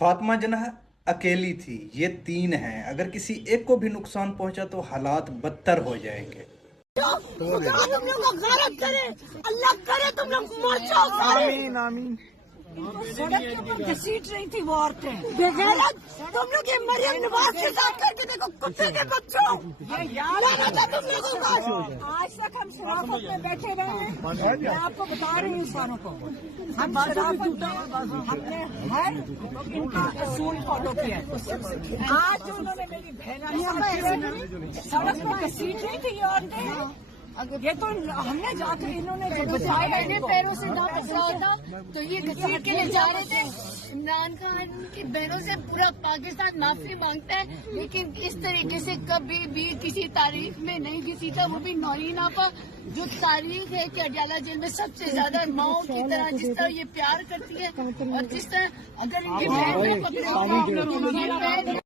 فاطمہ جناح اکیلی تھی، یہ تین ہیں، اگر کسی ایک کو بھی نقصان پہنچا تو حالات بدتر ہو جائیں گے۔ خدا تم لوگ کو غارت کرے، اللہ کرے تم لوگ مر جاؤ سارے۔ آمین آمین۔ سڑک کے اوپر گھسیٹ رہی تھی وہ عورتیں بغیرت۔ تم لوگ یہ مریم نواز کے ساتھ کر کے دیکھو، کتے کے بچوں، لعنت ہے تم لوگوں کا۔ آج تک ہم شرافت میں بیٹھے رہے ہیں، میں آپ کو بتا رہی ہوں ساروں کو، ہم شرافت میں ہم نے ہر ان کا اصول فالو کیا ہے۔ آج جو انہوں نے میری بہن سڑک میں گھسیٹ رہی تھی یہ عورتیں، یہ تو ہم نے جا کے انہوں نے جو بچایا اپنے پیروں سے نہ پھسلا ہوتا تو یہ گھسیٹ کے لے جا رہے تھے۔ عمران خان کی بہنوں سے پورا پاکستان معافی مانگتا ہے، لیکن اس طریقے سے کبھی بھی کسی تاریخ میں نہیں گھسی تھا، وہ بھی نوین آپا جو تاریخ ہے کہ اڈیالہ جیل میں سب سے زیادہ ماؤں کی طرح جس طرح یہ پیار کرتی ہے، اور جس طرح اگر ان کی بہن